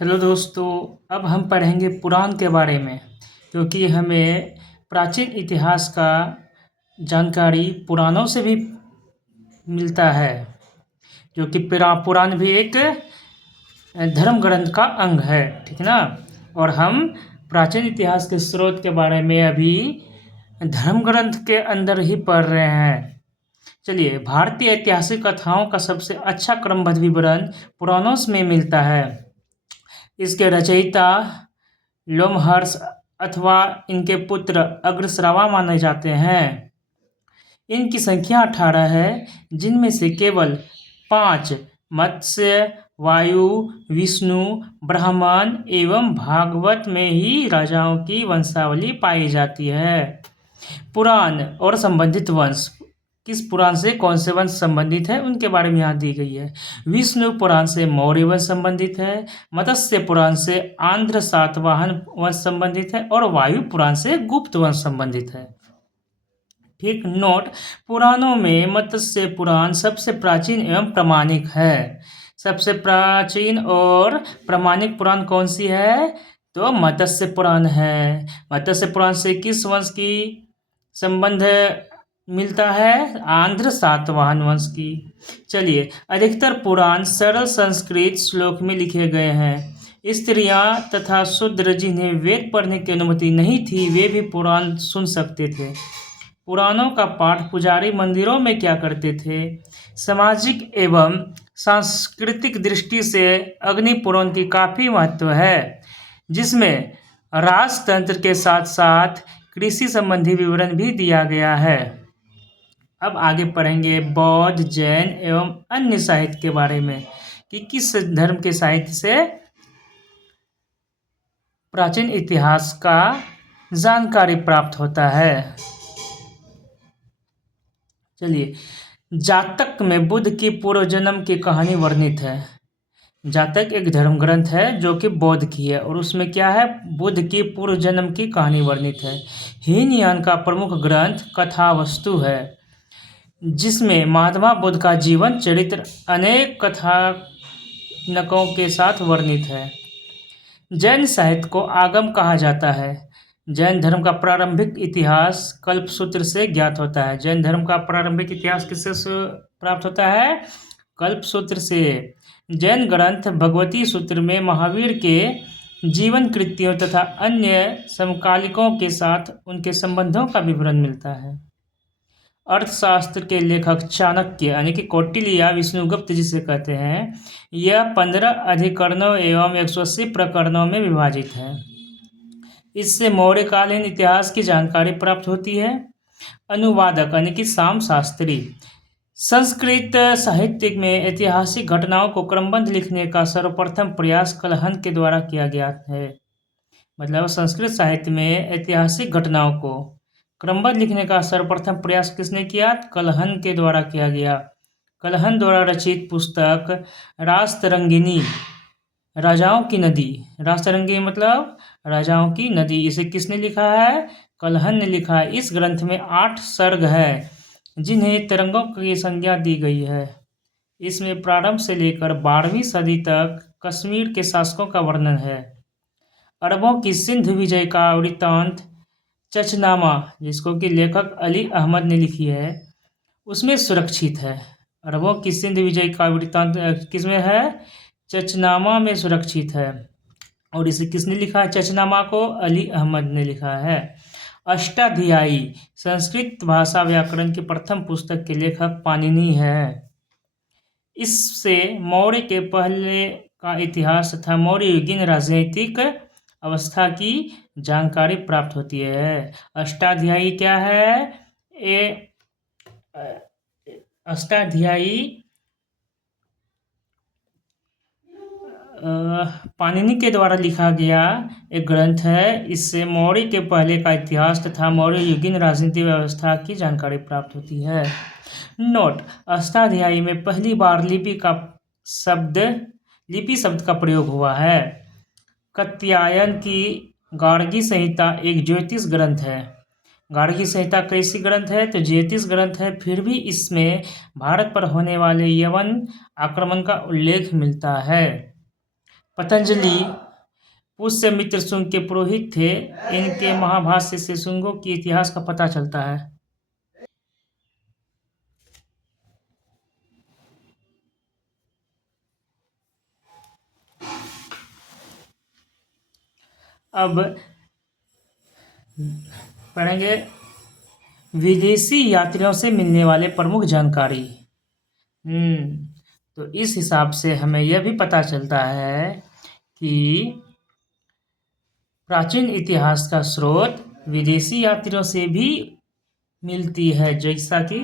Hello दोस्तों। अब हम पढ़ेंगे पुराण के बारे में, क्योंकि हमें प्राचीन इतिहास का जानकारी पुराणों से भी मिलता है, जो कि पुराण भी एक धर्म ग्रंथ का अंग है, ठीक ना। और हम प्राचीन इतिहास के स्रोत के बारे में अभी धर्म ग्रंथ के अंदर ही पढ़ रहे हैं। चलिए, भारतीय ऐतिहासिक कथाओं का सबसे अच्छा क्रमबद्ध विवरण पुराणों में मिलता है। इसके रचयिता लोमहर्ष अथवा इनके पुत्र अग्रश्रावा माने जाते हैं। इनकी संख्या 18 है, जिनमें से केवल 5 मत्स्य, वायु, विष्णु, ब्राह्मण एवं भागवत में ही राजाओं की वंशावली पाई जाती है। पुराण और संबंधित वंश, किस पुराण से कौन से वंश संबंधित है उनके बारे में यहाँ दी गई है। विष्णु पुराण से मौर्य वंश संबंधित है, मत्स्य पुराण से आंध्र सातवाहन वंश संबंधित है और वायु पुराण से गुप्त वंश संबंधित है। ठीक नोट, पुराणों में मत्स्य पुराण सबसे प्राचीन एवं प्रामाणिक है। सबसे प्राचीन और प्रामाणिक पुराण कौन सी है? तो मत्स्य पुराण है। मत्स्य पुराण से किस वंश की संबंध मिलता है? आंध्र सातवाहन वंश की। चलिए, अधिकतर पुराण सरल संस्कृत श्लोक में लिखे गए हैं। स्त्रियां तथा शूद्र जिन्हें वेद पढ़ने की अनुमति नहीं थी, वे भी पुराण सुन सकते थे। पुराणों का पाठ पुजारी मंदिरों में क्या करते थे? सामाजिक एवं सांस्कृतिक दृष्टि से अग्नि पुराण की काफी महत्व है, जिसमें राजतंत्र के साथ साथ कृषि संबंधी विवरण भी दिया गया है। अब आगे पढ़ेंगे बौद्ध, जैन एवं अन्य साहित्य के बारे में कि किस धर्म के साहित्य से प्राचीन इतिहास का जानकारी प्राप्त होता है। चलिए, जातक में बुद्ध की पूर्व जन्म की कहानी वर्णित है। जातक एक धर्म ग्रंथ है जो कि बौद्ध की है, और उसमें क्या है? बुद्ध की पूर्व जन्म की कहानी वर्णित है। हीनयान का प्रमुख ग्रंथ कथावस्तु है, जिसमें महात्मा बुद्ध का जीवन चरित्र अनेक कथानकों के साथ वर्णित है। जैन साहित्य को आगम कहा जाता है। जैन धर्म का प्रारंभिक इतिहास कल्पसूत्र से ज्ञात होता है। जैन धर्म का प्रारंभिक इतिहास किससे प्राप्त होता है? कल्पसूत्र से। जैन ग्रंथ भगवती सूत्र में महावीर के जीवन कृत्यों तथा अन्य समकालिकों के साथ उनके संबंधों का विवरण मिलता है। अर्थशास्त्र के लेखक चाणक्य यानी कि कौटिल्य या विष्णुगुप्त जिसे कहते हैं, यह 15 अधिकरणों एवं 180 प्रकरणों में विभाजित है। इससे मौर्यकालीन इतिहास की जानकारी प्राप्त होती है। अनुवादक यानी कि सामशास्त्री, संस्कृत साहित्य में ऐतिहासिक घटनाओं को क्रमबद्ध लिखने का सर्वप्रथम प्रयास कलहन के द्वारा किया गया है। मतलब संस्कृत साहित्य में ऐतिहासिक घटनाओं को क्रमबद्ध लिखने का सर्वप्रथम प्रयास किसने किया? कलहन के द्वारा किया गया। कलहन द्वारा रचित पुस्तक राजतरंगिणी, राजाओं की नदी, राजतरंगिणी मतलब राजाओं की नदी, इसे किसने लिखा है? कलहन ने लिखा है। इस ग्रंथ में 8 सर्ग है, जिन्हें तरंगों की संज्ञा दी गई है। इसमें प्रारंभ से लेकर 12वीं सदी तक कश्मीर के शासकों का वर्णन है। अरबों की सिंध विजय का वृत्तांत चचनामा, जिसको कि लेखक अली अहमद ने लिखी है, उसमें सुरक्षित है। अरबों की सिंध विजय का वृत्तांत किसमें है? चचनामा में सुरक्षित है। और इसे किसने लिखा है? चचनामा को अली अहमद ने लिखा है। अष्टाध्यायी संस्कृत भाषा व्याकरण की प्रथम पुस्तक के लेखक पाणिनि है। इससे मौर्य के पहले का इतिहास तथा मौर्य युगीन राजनीतिक अवस्था की जानकारी प्राप्त होती है। अष्टाध्यायी क्या है? अष्टाध्यायी पाणिनि के द्वारा लिखा गया एक ग्रंथ है। इससे मौर्य के पहले का इतिहास तथा मौर्य युगीन राजनीतिक व्यवस्था की जानकारी प्राप्त होती है। नोट, अष्टाध्यायी में पहली बार लिपि शब्द का प्रयोग हुआ है। कात्यायन की गार्गी संहिता एक ज्योतिष ग्रंथ है। गार्गी संहिता कैसी ग्रंथ है? तो ज्योतिष ग्रंथ है। फिर भी इसमें भारत पर होने वाले यवन आक्रमण का उल्लेख मिलता है। पतंजलि पुष्यमित्र शुंग के पुरोहित थे। इनके महाभाष्य से शुंगों के इतिहास का पता चलता है। अब पढ़ेंगे विदेशी यात्रियों से मिलने वाले प्रमुख जानकारी। तो इस हिसाब से हमें यह भी पता चलता है कि प्राचीन इतिहास का स्रोत विदेशी यात्रियों से भी मिलती है, जैसा कि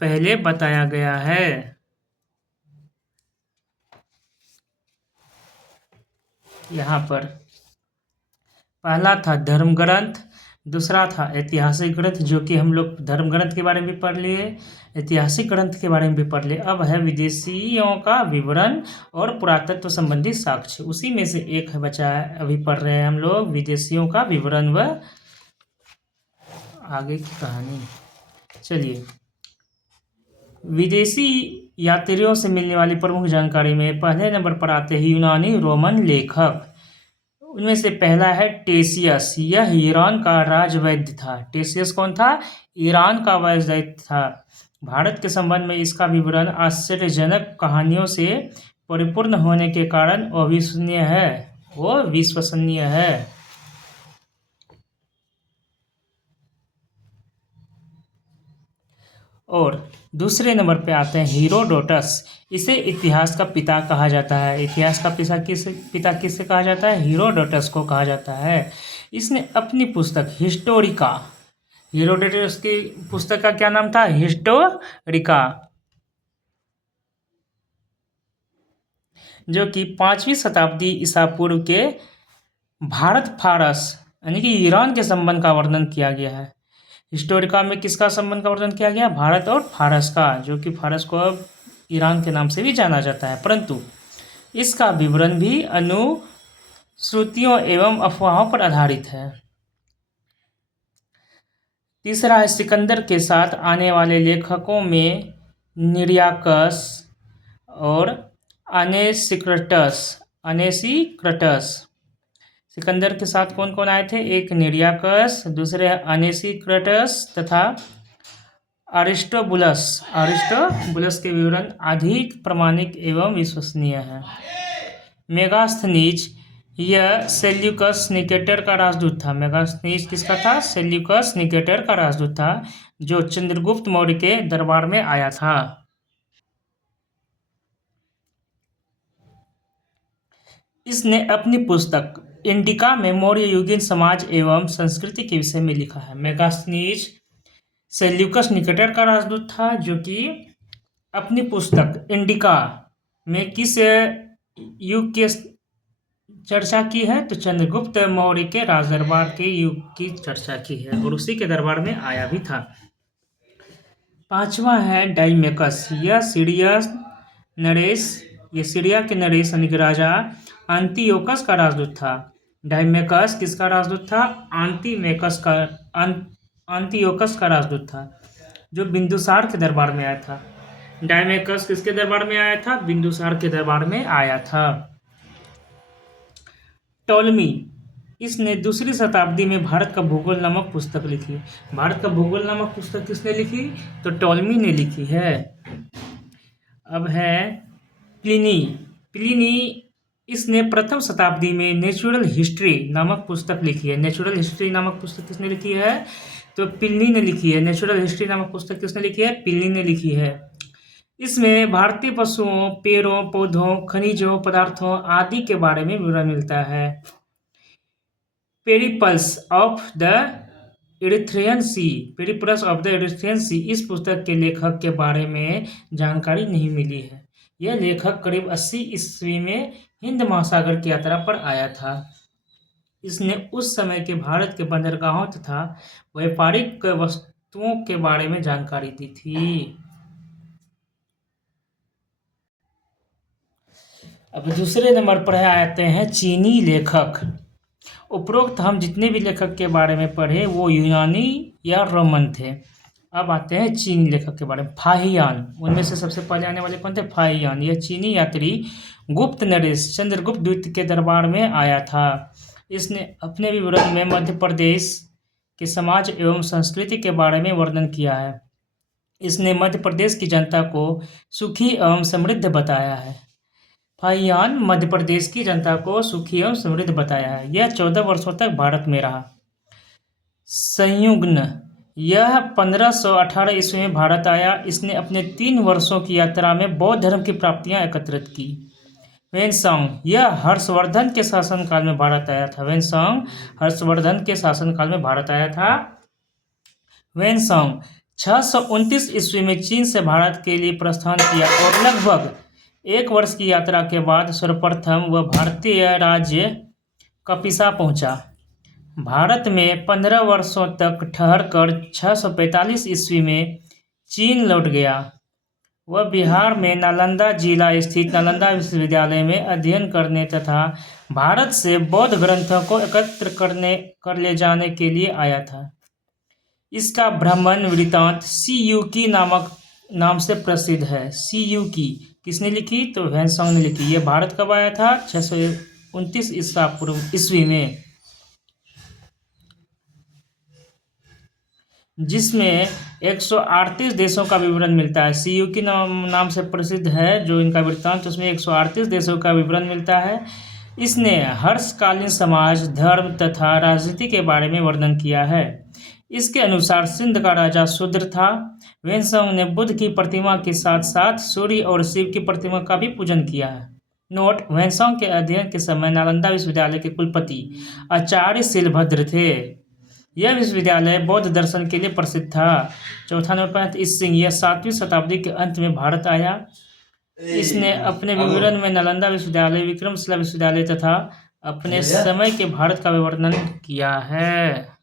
पहले बताया गया है। यहाँ पर पहला था धर्म ग्रंथ, दूसरा था ऐतिहासिक ग्रंथ, जो कि हम लोग धर्म ग्रंथ के बारे में भी पढ़ लिए, ऐतिहासिक ग्रंथ के बारे में भी पढ़ लिए। अब है विदेशियों का विवरण और पुरातत्व संबंधी साक्ष्य। उसी में से एक है बचा है, अभी पढ़ रहे हैं हम लोग विदेशियों का विवरण व आगे की कहानी। चलिए, विदेशी यात्रियों से मिलने वाली प्रमुख जानकारी में पहले नंबर पर आते हैं यूनानी रोमन लेखक। उनमें से पहला है टेसियस। यह ईरान का राजवैद्य था। टेसियस कौन था? ईरान का वैद्य था। भारत के संबंध में इसका विवरण आश्चर्यजनक कहानियों से परिपूर्ण होने के कारण अविश्वसनीय है। वो विश्वसनीय है। और दूसरे नंबर पे आते हैं हीरोडोटस। इसे इतिहास का पिता कहा जाता है। इतिहास का पिता किसे कहा जाता है? हीरोडोटस को कहा जाता है। इसने अपनी पुस्तक हिस्टोरिका, हीरोडोटस की पुस्तक का क्या नाम था? हिस्टोरिका, जो कि 5वीं शताब्दी ईसा पूर्व के भारत फारस यानी कि ईरान के संबंध का वर्णन किया गया है। हिस्टोरिका में किसका संबंध का वर्णन किया गया? भारत और फारस का, जो कि फारस को अब ईरान के नाम से भी जाना जाता है, परंतु इसका विवरण भी अनुश्रुतियों एवं अफवाहों पर आधारित है। तीसरा है सिकंदर के साथ आने वाले लेखकों में निरियाकस और अनेसिक्रटस। सिकंदर के साथ कौन कौन आए थे? एक निरियाकस, दूसरे अनेसिक्रटस तथा अरिस्टोबुलस के विवरण अधिक प्रामाणिक एवं विश्वसनीय है। मेगास्थनीज, यह सेल्यूकस निकेटर का राजदूत था। मेगास्थनीज किसका था? सेल्यूकस निकेटर का राजदूत था, जो चंद्रगुप्त मौर्य के दरबार में आया था। इसने अपनी पुस्तक इंडिका में मौर्य युगीन समाज एवं संस्कृति के विषय में लिखा है। मेगास्थनीज सेल्यूकस निकेटर का राजदूत था, जो कि अपनी पुस्तक इंडिका में किस युग की चर्चा की है? तो चंद्रगुप्त मौर्य के राजदरबार के युग की चर्चा की है, और उसी के दरबार में आया भी था। पांचवा है डाइमेकस। यह सीरिया के नरेश यानी कि राजा एंटियोकस का राजदूत था। डाइमेकस किसका राजदूत था? एंटियोकस का राजदूत था, जो बिंदुसार के दरबार में आया था। डाइमेकस किसके दरबार में आया था? बिंदुसार के दरबार में आया था। टॉलमी, इसने 2री शताब्दी में भारत का भूगोल नामक पुस्तक लिखी। भारत का भूगोल नामक पुस्तक किसने लिखी? तो टॉलमी ने लिखी है। अब है प्लिनी, इसने प्रथम शताब्दी में नेचुरल हिस्ट्री नामक पुस्तक लिखी है। नेचुरल हिस्ट्री नामक पुस्तक किसने लिखी है? तो प्लिनी ने लिखी है। नेचुरल हिस्ट्री नामक पुस्तक किसने लिखी है? प्लिनी ने लिखी है। इसमें भारतीय पशुओं, पेड़ों, पौधों, खनिजों, पदार्थों आदि के बारे में विवरण मिलता है। पेरिप्लस ऑफ द इरिथ्रियन सी, इस पुस्तक के लेखक के बारे में जानकारी नहीं मिली है। यह लेखक करीब 80 ईस्वी में हिंद महासागर की यात्रा पर आया था। इसने उस समय के भारत के बंदरगाहों तथा व्यापारिक वस्तुओं के बारे में जानकारी दी थी। अब दूसरे नंबर पर आते हैं चीनी लेखक। उपरोक्त हम जितने भी लेखक के बारे में पढ़े वो यूनानी या रोमन थे। अब आते हैं चीनी लेखक के बारे में। फाहियान, उनमें से सबसे पहले आने वाले कौन थे? फाहियान। यह चीनी यात्री गुप्त नरेश चंद्रगुप्त द्वितीय के दरबार में आया था। इसने अपने विवरण में मध्य प्रदेश के समाज एवं संस्कृति के बारे में वर्णन किया है। इसने मध्य प्रदेश की जनता को सुखी एवं समृद्ध बताया है। फाहियान मध्य प्रदेश की जनता को सुखी एवं समृद्ध बताया है। यह 14 वर्षों तक भारत में रहा। संयुग्न, यह 1518 ईस्वी में भारत आया। इसने अपने 3 वर्षों की यात्रा में बौद्ध धर्म की प्राप्तियां एकत्रित की। वेनसोंग, यह हर्षवर्धन के शासनकाल में भारत आया था। वेनसोंग हर्षवर्धन के शासनकाल में भारत आया था। वेनसोंग 629 ईस्वी में चीन से भारत के लिए प्रस्थान किया और लगभग 1 वर्ष की यात्रा के बाद सर्वप्रथम वह भारतीय राज्य कपिसा पहुंचा। भारत में 15 वर्षों तक ठहरकर 645 ईस्वी में चीन लौट गया। वह बिहार में नालंदा जिला स्थित नालंदा विश्वविद्यालय में अध्ययन करने तथा भारत से बौद्ध ग्रंथों को एकत्र कर ले जाने के लिए आया था। इसका भ्रमण वृत्तांत सीयूकी नाम से प्रसिद्ध है। सीयूकी किसने लिखी? तो वेनसोंग ने लिखी। यह भारत कब आया था? 629 ईस्वी में, जिसमें 138 देशों का विवरण मिलता है। सीयूकी नाम से प्रसिद्ध है जो इनका वृत्तांत, उसमें 138 देशों का विवरण मिलता है। इसने हर्षकालीन समाज, धर्म तथा राजनीति के बारे में वर्णन किया है। इसके अनुसार सिंध का राजा शूद्र था। वेनसोंग ने बुद्ध की प्रतिमा के साथ साथ सूर्य और शिव की प्रतिमा का भी पूजन किया है। नोट: वेनसोंग के अध्ययन के समय नालंदा विश्वविद्यालय के कुलपति आचार्य शिलभद्र थे। यह विश्वविद्यालय बौद्ध दर्शन के लिए प्रसिद्ध था। चौथा नंबर पर पंत सिंह, यह 7वीं शताब्दी के अंत में भारत आया। इसने अपने विवरण में नालंदा विश्वविद्यालय, विक्रमशिला विश्वविद्यालय तथा अपने समय के भारत का वर्णन किया है।